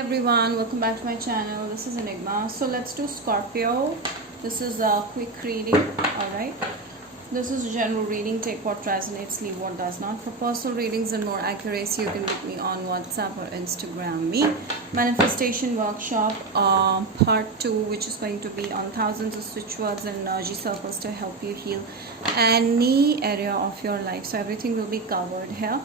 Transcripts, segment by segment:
everyone, welcome back to my channel. This is Enigma. So let's do Scorpio. This is a quick reading. Alright, this is a general reading. Take what resonates, leave what does not. For personal readings and more accuracy, you can meet me on WhatsApp or Instagram me. Manifestation workshop part 2, which is going to be on thousands of switch words and energy circles to help you heal any area of your life. So everything will be covered here.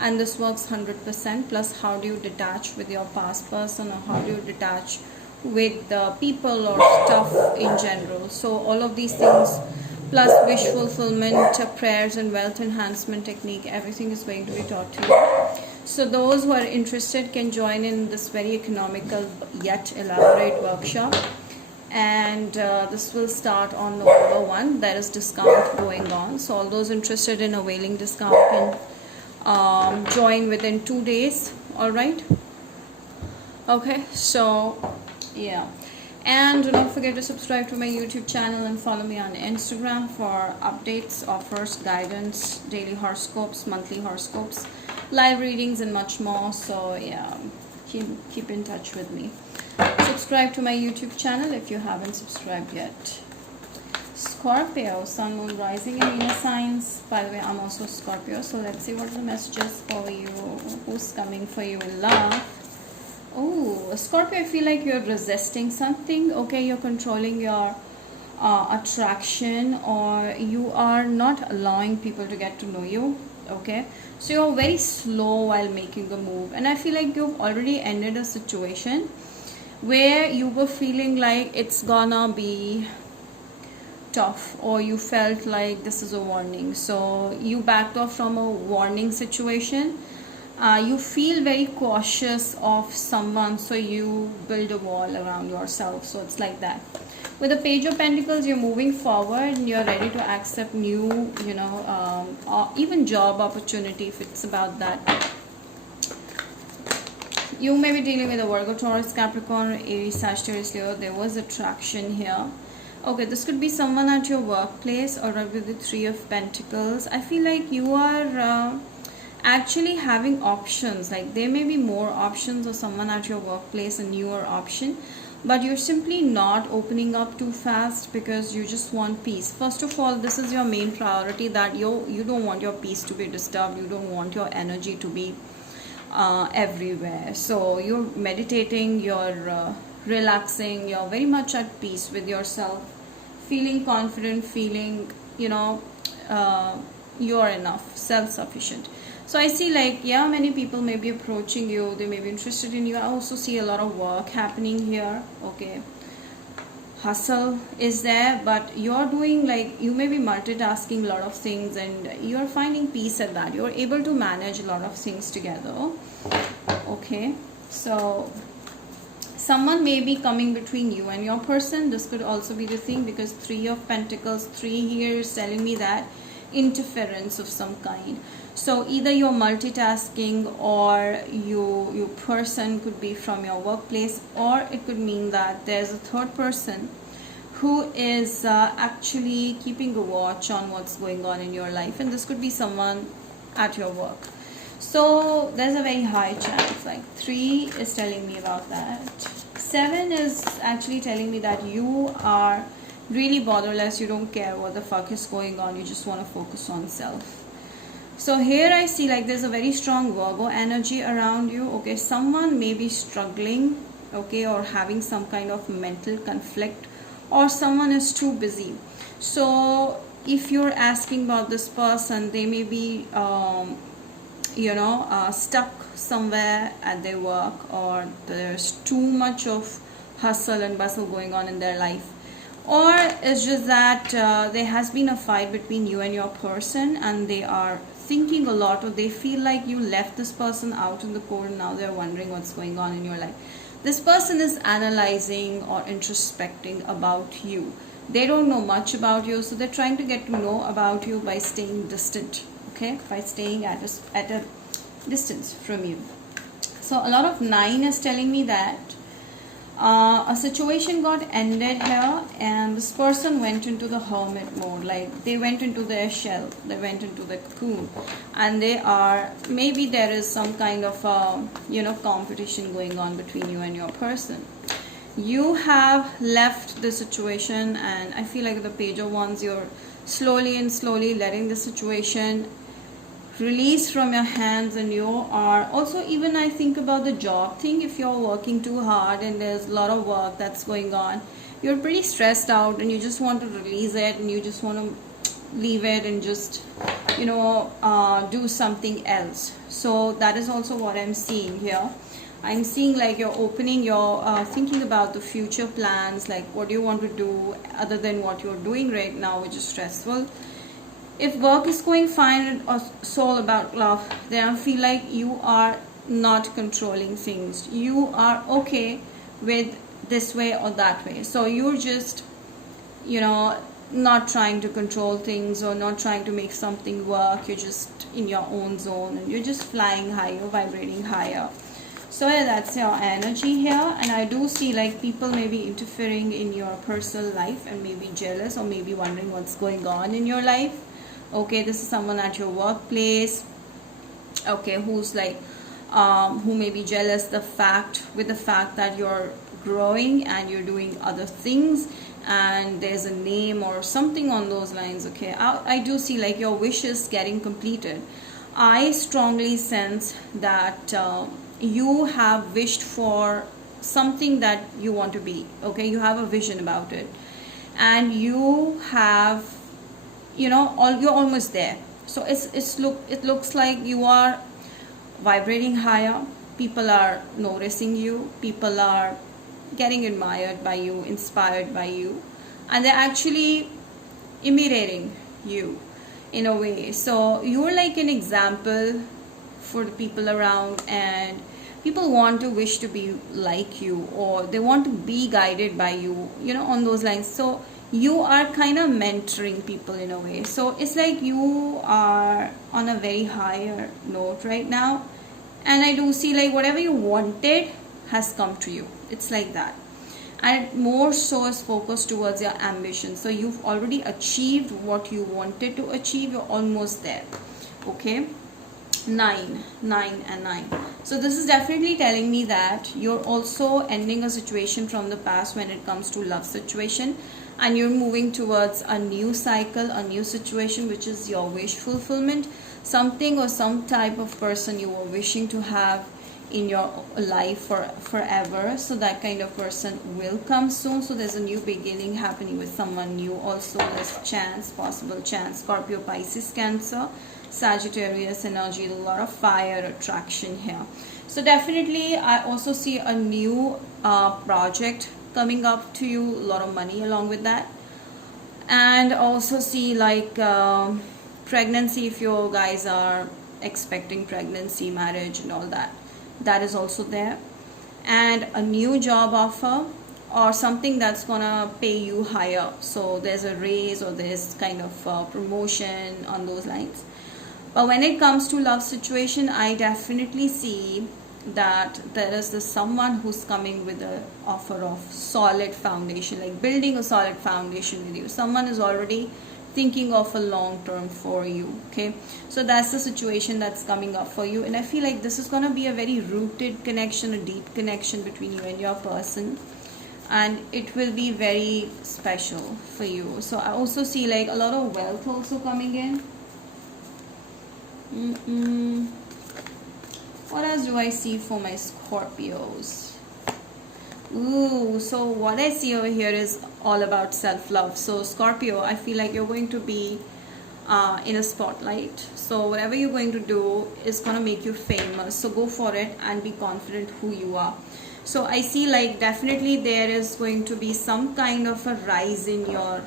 And this works 100%. Plus, how do you detach with your past person, or how do you detach with the people or stuff in general. So all of these things, plus wish fulfillment, prayers and wealth enhancement technique, everything is going to be taught to you. So those who are interested can join in this very economical yet elaborate workshop. And this will start on November 1. There is discount going on. So all those interested in availing discount can join within 2 days. All right, okay, so yeah, and do not forget to subscribe to my YouTube channel and follow me on Instagram for updates, offers, guidance, daily horoscopes, monthly horoscopes, live readings and much more. So yeah, keep in touch with me. Subscribe to my YouTube channel if you haven't subscribed yet. Scorpio, Sun, Moon, Rising and Venus signs. By the way, I'm also Scorpio, so let's see what the messages for you. Who's coming for you in love? Oh, Scorpio, I feel like you're resisting something. Okay, you're controlling your attraction, or you are not allowing people to get to know you. Okay, so you're very slow while making a move, and I feel like you've already ended a situation where you were feeling like it's gonna be tough, or you felt like this is a warning, so you backed off from a warning situation. You feel very cautious of someone, so you build a wall around yourself. So it's like that. With the Page of Pentacles, you're moving forward and you're ready to accept new, even job opportunity, if it's about that. You may be dealing with a Virgo, Taurus, Capricorn, Aries, Sagittarius, Leo. There was attraction here. Okay, this could be someone at your workplace, or with the Three of Pentacles. I feel like you are actually having options. Like there may be more options, or someone at your workplace, a newer option, but you're simply not opening up too fast because you just want peace. First of all, this is your main priority, that you don't want your peace to be disturbed. You don't want your energy to be everywhere. So you're meditating, you're relaxing, you're very much at peace with yourself, feeling confident, feeling you're enough, self-sufficient. So I see, like, yeah, many people may be approaching you, they may be interested in you. I also see a lot of work happening here. Okay, hustle is there, but you're doing, like, you may be multitasking a lot of things, and you're finding peace at that. You're able to manage a lot of things together. Okay, so someone may be coming between you and your person. This could also be the thing, because Three of Pentacles, 3 here is telling me that interference of some kind. So either you're multitasking, or your person could be from your workplace, or it could mean that there's a third person who is actually keeping a watch on what's going on in your life, and this could be someone at your work. So there's a very high chance. Like 3 is telling me about that. 7 is actually telling me that you are really borderless. You don't care what the fuck is going on. You just want to focus on self. So here I see, like, there's a very strong Virgo energy around you. Okay, someone may be struggling, okay, or having some kind of mental conflict, or someone is too busy. So if you're asking about this person, they may be stuck somewhere at their work, or there's too much of hustle and bustle going on in their life, or it's just that there has been a fight between you and your person, and they are thinking a lot, or they feel like you left this person out in the cold, and now they're wondering what's going on in your life. This person is analyzing or introspecting about you. They don't know much about you, so they're trying to get to know about you by staying distant. Okay, by staying at a distance from you. So a lot of 9 is telling me that A situation got ended here, and this person went into the hermit mode. Like they went into their shell, they went into the cocoon, and they are, maybe there is some kind of competition going on between you and your person. You have left the situation, and I feel like the Page of Wands, you're slowly letting the situation release from your hands, and you are also, even I think about the job thing, if you're working too hard and there's a lot of work that's going on, you're pretty stressed out and you just want to release it, and you just want to leave it and just do something else. So that is also what I'm seeing here. I'm seeing like you're opening, you're thinking about the future plans, like what do you want to do other than what you're doing right now, which is stressful. If work is going fine, or it's all about love, then I feel like you are not controlling things. You are okay with this way or that way. So you're just, not trying to control things or not trying to make something work. You're just in your own zone and you're just flying higher, vibrating higher. So yeah, that's your energy here. And I do see like people may be interfering in your personal life and maybe jealous or maybe wondering what's going on in your life. Okay, this is someone at your workplace, okay, who's like who may be jealous with the fact that you're growing and you're doing other things, and there's a name or something on those lines. Okay, I do see like your wishes getting completed. I strongly sense that you have wished for something that you want to be. Okay, you have a vision about it, and you have, you're almost there. So it looks like you are vibrating higher. People are noticing you, people are getting admired by you, inspired by you, and they're actually imitating you in a way. So you're like an example for the people around, and people want to wish to be like you, or they want to be guided by you, on those lines. So you are kind of mentoring people in a way. So it's like you are on a very higher note right now, and I do see like whatever you wanted has come to you. It's like that, and more so is focused towards your ambition. So you've already achieved what you wanted to achieve. You're almost there. Okay, 9 and 9. So this is definitely telling me that you're also ending a situation from the past when it comes to love situation, and you're moving towards a new cycle, a new situation, which is your wish fulfillment. Something or some type of person you were wishing to have in your life for forever. So that kind of person will come soon. So there's a new beginning happening with someone new. Also there's chance, possible chance, Scorpio, Pisces, Cancer, Sagittarius energy, a lot of fire attraction here. So definitely I also see a new project coming up to you, a lot of money along with that, and also see like pregnancy, if you guys are expecting pregnancy, marriage and all that, that is also there, and a new job offer or something that's gonna pay you higher. So there's a raise or there's kind of promotion on those lines. But when it comes to love situation, I definitely see that there is this someone who's coming with an offer of solid foundation, like building a solid foundation with you. Someone is already thinking of a long term for you. Okay, so that's the situation that's coming up for you, and I feel like this is going to be a very rooted connection, a deep connection between you and your person, and it will be very special for you. So I also see like a lot of wealth also coming in. What else do I see for my Scorpios? Ooh, so what I see over here is all about self-love. So Scorpio, I feel like you're going to be in a spotlight. So whatever you're going to do is going to make you famous. So go for it and be confident who you are. So I see like definitely there is going to be some kind of a rise in your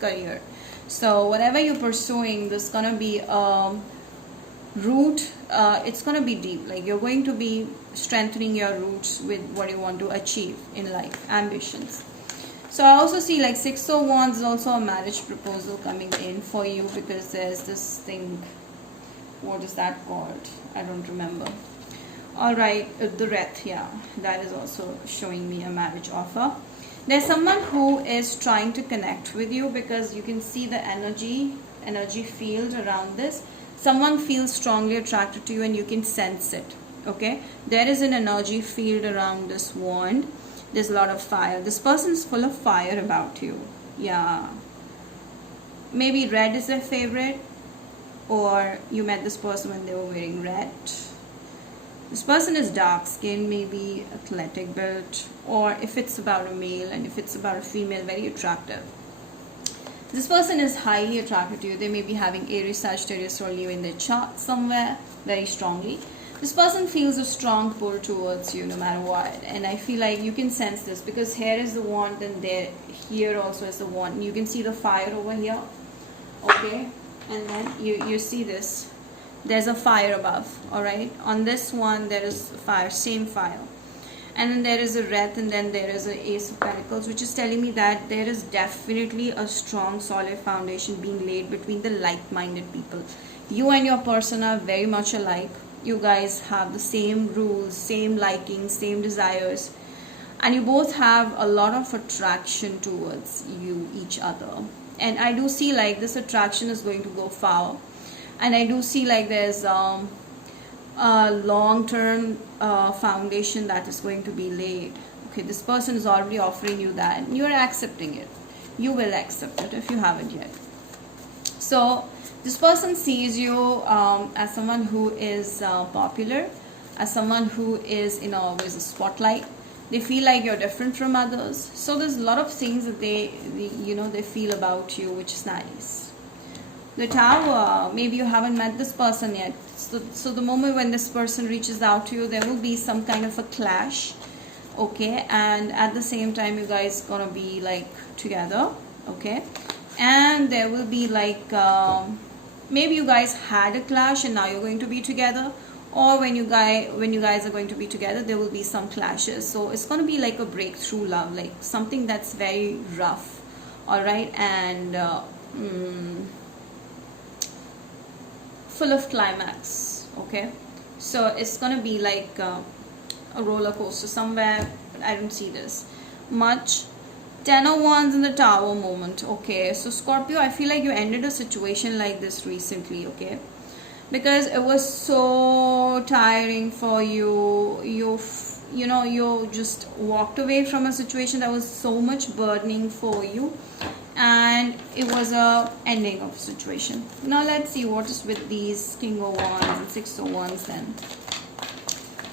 career. So whatever you're pursuing, there's going to be root, it's going to be deep. Like you're going to be strengthening your roots with what you want to achieve in life, ambitions. So I also see like 6 of Wands is also a marriage proposal coming in for you, because there's this thing, what is that called, I don't remember. All right, the wreath, yeah, that is also showing me a marriage offer. There's someone who is trying to connect with you because you can see the energy field around this. Someone feels strongly attracted to you and you can sense it. Okay, there is an energy field around this wand. There's a lot of fire. This person is full of fire about you. Yeah, maybe red is their favorite, or you met this person when they were wearing red. This person is dark skinned, maybe athletic built, or if it's about a male and if it's about a female, very attractive. This person is highly attracted to you. They may be having Aries, Sagittarius, or Leo in their chart somewhere very strongly. This person feels a strong pull towards you no matter what, and I feel like you can sense this because here is the wand and here also is the wand. You can see the fire over here, okay, and then you see this. There's a fire above, all right. On this one there is fire, same fire, and then there is a wreath, and then there is an Ace of Pentacles, which is telling me that there is definitely a strong solid foundation being laid between the like-minded people. You and your person are very much alike. You guys have the same rules, same likings, same desires, and you both have a lot of attraction towards each other. And I do see like this attraction is going to go far, and I do see like there's a long-term foundation that is going to be laid. Okay, this person is already offering you that, and you are accepting it. You will accept it if you haven't yet. So this person sees you as someone who is popular, as someone who is in always a spotlight. They feel like you're different from others. So there's a lot of things that they feel about you, which is nice. The Tower, maybe you haven't met this person yet. So the moment when this person reaches out to you, there will be some kind of a clash, okay, and at the same time you guys gonna be like together, okay, and there will be like maybe you guys had a clash and now you're going to be together, or when you guys are going to be together, there will be some clashes. So it's going to be like a breakthrough love, like something that's very rough, all right, and full of climax, okay. So it's going to be like a roller coaster somewhere, but I don't see this much. 10 of Wands in the Tower moment, okay. So Scorpio, I feel like you ended a situation like this recently, okay, because it was so tiring for you. You just walked away from a situation that was so much burdening for you, and it was a ending of a situation. Now let's see what is with these King of Wands and Six of Wands then.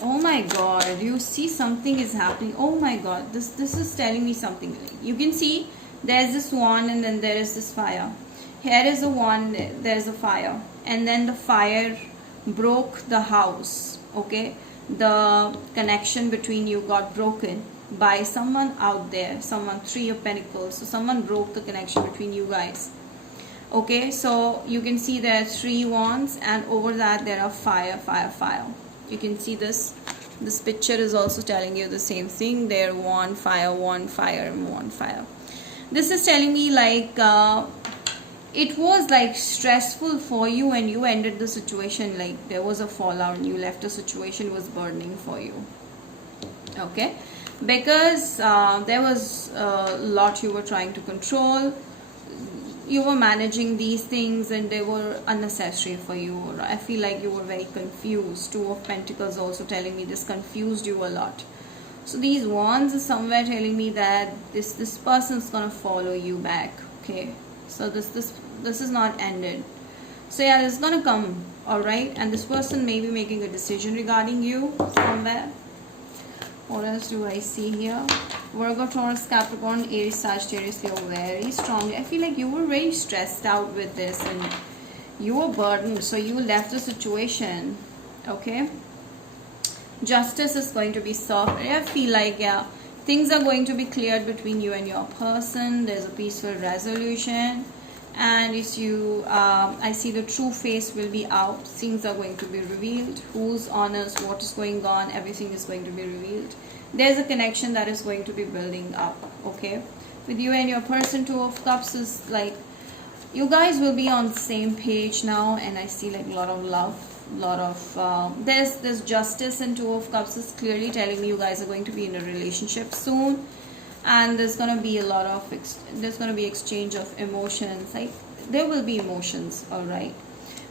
Oh my god, you see something is happening. Oh my god, this is telling me something. You can see there's this wand and then there is this fire. Here is a wand, there's a fire, and then the fire broke the house, okay. The connection between you got broken by someone out there, someone. Three of Pentacles, so someone broke the connection between you guys, okay. So you can see there are 3 wands, and over that there are fire. You can see this picture is also telling you the same thing. There, wand, fire, and wand, fire. This is telling me like it was like stressful for you and you ended the situation, like there was a fallout and you left a situation, it was burdening for you, okay, because there was a lot you were trying to control. You were managing these things and they were unnecessary for you. I feel like you were very confused. 2 of Pentacles also telling me this confused you a lot. So these wands are somewhere telling me that this person's gonna follow you back, okay. So this is not ended. So yeah, this is gonna come, all right, and this person may be making a decision regarding you somewhere. What else do I see here? Virgo, Taurus, Capricorn, Aries, Sagittarius, you're very strong. I feel like you were very stressed out with this and you were burdened, so you left the situation, okay. Justice is going to be served. I feel like, yeah, things are going to be cleared between you and your person. There's a peaceful resolution, and it's you. I see the true face will be out. Things are going to be revealed. Who's honest, what is going on, everything is going to be revealed. There's a connection that is going to be building up, okay, with you and your person. 2 of Cups is like you guys will be on the same page now, and I see like a lot of love lot of there's justice, and Two of Cups is clearly telling me you guys are going to be in a relationship soon, and there's going to be a lot of there's going to be exchange of emotions. Like, there will be emotions, all right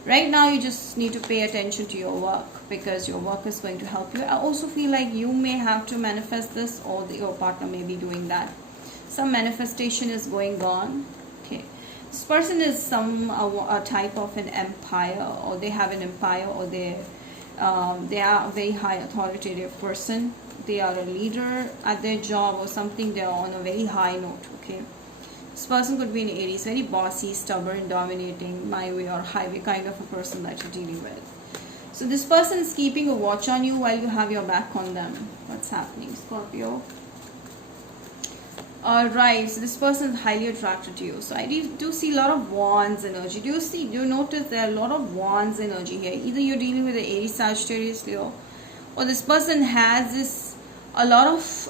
now. You just need to pay attention to your work, because your work is going to help you. I also feel like you may have to manifest this, or your partner may be doing that. Some manifestation is going on. Okay, this person is a type of an empire, or they have an empire, or they are a very high authoritative person. They are a leader at their job or something. They are on a very high note. Okay, this person could be an Aries, very bossy, stubborn, dominating, my way or highway kind of a person that you're dealing with. So this person is keeping a watch on you while you have your back on them. What's happening, Scorpio? Alright, so this person is highly attracted to you. So I do see a lot of wands energy. Do you notice there are a lot of wands energy here? Either you're dealing with the Aries, Sagittarius, Leo, or this person has this a lot of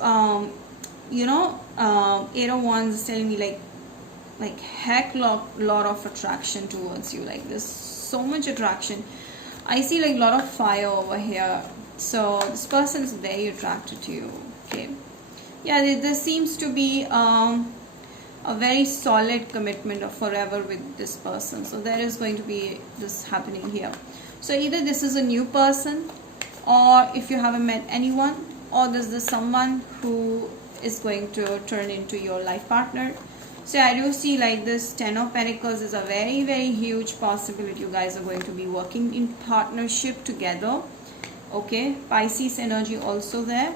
Eight of Wands is telling me like heck lot of attraction towards you. Like, there's so much attraction. I see like a lot of fire over here. So this person is very attracted to you. Okay, yeah, there seems to be a very solid commitment of forever with this person. So there is going to be this happening here. So either this is a new person, or if you haven't met anyone, or this is someone who is going to turn into your life partner. So I do see like this Ten of Pentacles is a very, very huge possibility. You guys are going to be working in partnership together. Okay, Pisces energy also there.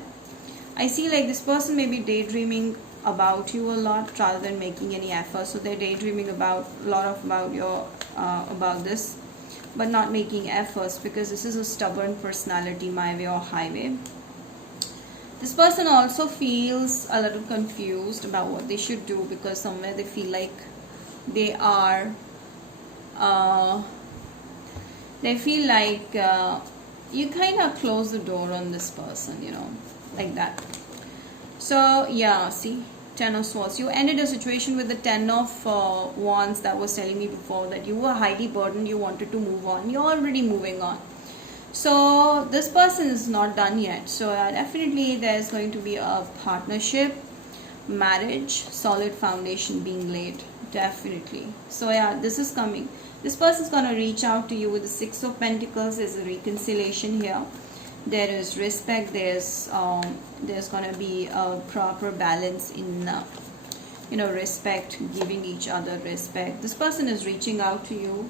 I see like this person may be daydreaming about you a lot rather than making any effort. So they're daydreaming about about this, but not making efforts, because this is a stubborn personality, my way or highway. This person also feels a little confused about what they should do, because somewhere they feel like they are you kind of close the door on this person, like that. So yeah, see, Ten of Swords. You ended a situation with the Ten of Wands that was telling me before that you were highly burdened, you wanted to move on. You're already moving on. So this person is not done yet. So definitely there's going to be a partnership, marriage, solid foundation being laid. Definitely. So yeah, this is coming. This person is going to reach out to you with the Six of Pentacles. There's a reconciliation here. There is respect. There's going to be a proper balance in respect, giving each other respect. This person is reaching out to you.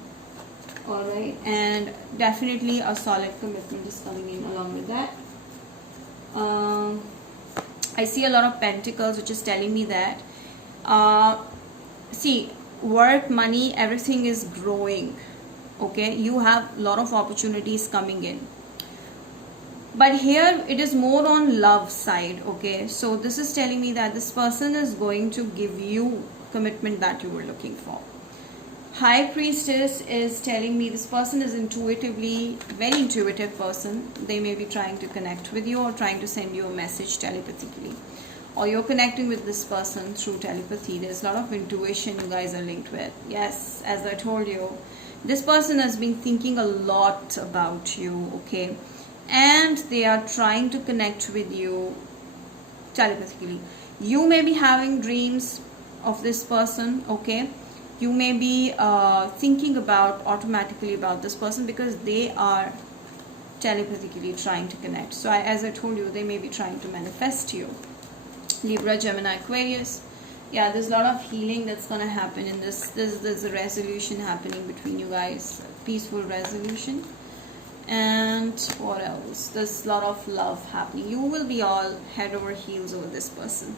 Alright, and definitely a solid commitment is coming in along with that. I see a lot of Pentacles, which is telling me that see, work, money, everything is growing. Okay, you have a lot of opportunities coming in, but here it is more on love side. Okay, so this is telling me that this person is going to give you commitment that you were looking for. High Priestess is telling me this person is very intuitive person. They may be trying to connect with you or trying to send you a message telepathically, or you're connecting with this person through telepathy. There's a lot of intuition you guys are linked with. Yes, as I told you, this person has been thinking a lot about you. Okay, and they are trying to connect with you telepathically. You may be having dreams of this person. Okay, you may be thinking automatically about this person, because they are telepathically trying to connect. So as I told you, they may be trying to manifest you. Libra, Gemini, Aquarius. Yeah, there's a lot of healing that's going to happen in this. There's a resolution happening between you guys. Peaceful resolution. And what else? There's a lot of love happening. You will be all head over heels over this person.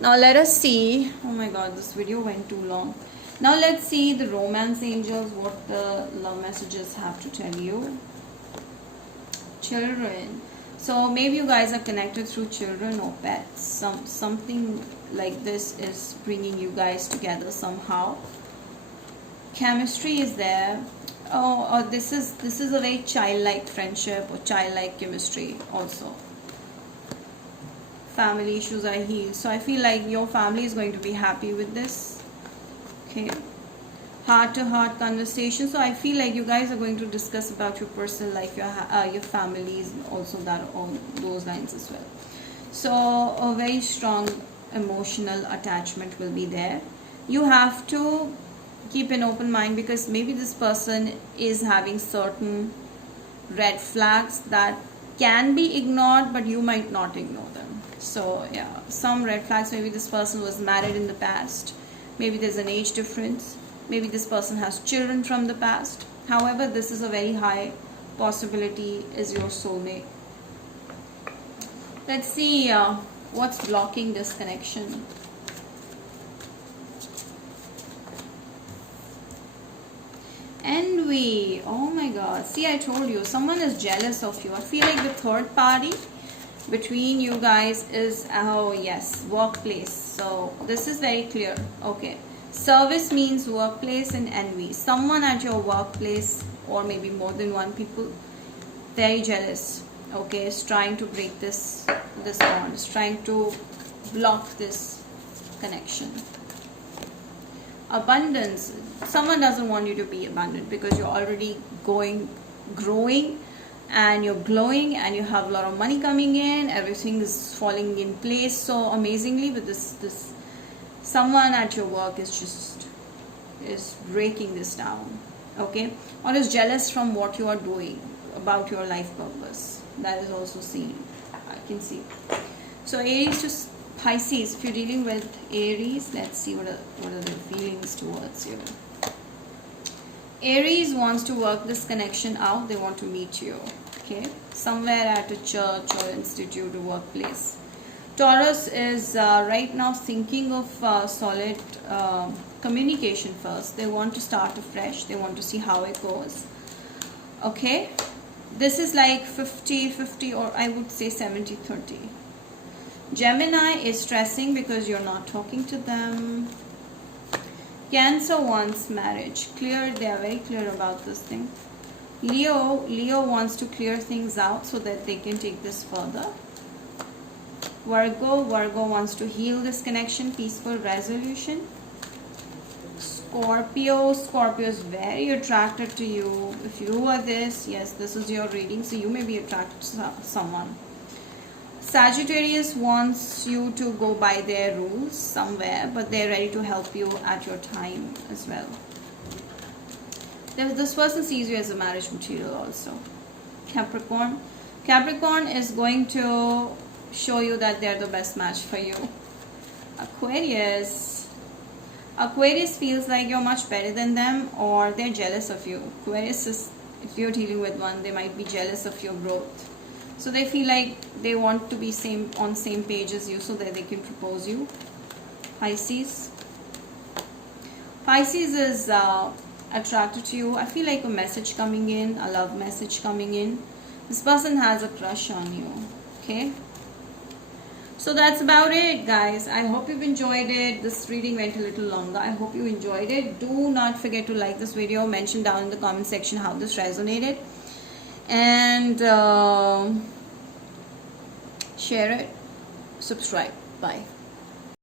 Now let us see. Oh my god, this video went too long. Now let's see the romance angels, what the love messages have to tell you. Children. So maybe you guys are connected through children or pets. Something like this is bringing you guys together somehow. Chemistry is there. Or this is a very childlike friendship or childlike chemistry also. Family issues are healed. So I feel like your family is going to be happy with this. Okay. heart-to-heart conversation. So I feel like you guys are going to discuss about your personal life, your families, also that on those lines as well. So a very strong emotional attachment will be there. You have to keep an open mind, because maybe this person is having certain red flags that can be ignored, but you might not ignore them. So yeah, some red flags. Maybe this person was married in the past, maybe there's an age difference, maybe this person has children from the past. However, this is a very high possibility is your soulmate. Let's see what's blocking this connection. Envy. Oh my god. See, I told you, someone is jealous of you. I feel like the third party between you guys is, oh yes, workplace. So this is very clear. Okay. Service means workplace, and envy. Someone at your workplace, or maybe more than one people, very jealous. Okay, is trying to break this bond, is trying to block this connection. Abundance. Someone doesn't want you to be abundant, because you're already growing, and you're glowing, and you have a lot of money coming in. Everything is falling in place so amazingly. But this someone at your work is breaking this down. Okay, or is jealous from what you are doing about your life purpose. That is also seen. I can see. So Aries to Pisces. If you're dealing with Aries, let's see what are their feelings towards you. Aries wants to work this connection out. They want to meet you. Okay, somewhere at a church or institute or workplace. Taurus is right now thinking of solid communication first. They want to start afresh. They want to see how it goes. Okay, this is like 50-50, or I would say 70-30. Gemini is stressing because you're not talking to them. Cancer wants marriage. Clear, they are very clear about this thing. Leo wants to clear things out so that they can take this further. Virgo wants to heal this connection, peaceful resolution. Scorpio is very attracted to you. If you are this, yes, this is your reading, so you may be attracted to someone. Sagittarius wants you to go by their rules somewhere, but they're ready to help you at your time as well. This person sees you as a marriage material also. Capricorn is going to show you that they're the best match for you. Aquarius feels like you're much better than them, or they're jealous of you. Aquarius is, if you're dealing with one, they might be jealous of your growth. So they feel like they want to be on same page as you so that they can propose you. Pisces is attracted to you. I feel like a message coming in, a love message coming in. This person has a crush on you. Okay, so that's about it, guys. I hope you've enjoyed it. This reading went a little longer. I hope you enjoyed it. Do not forget to like this video, mention down in the comment section how this resonated, and share it, subscribe. Bye.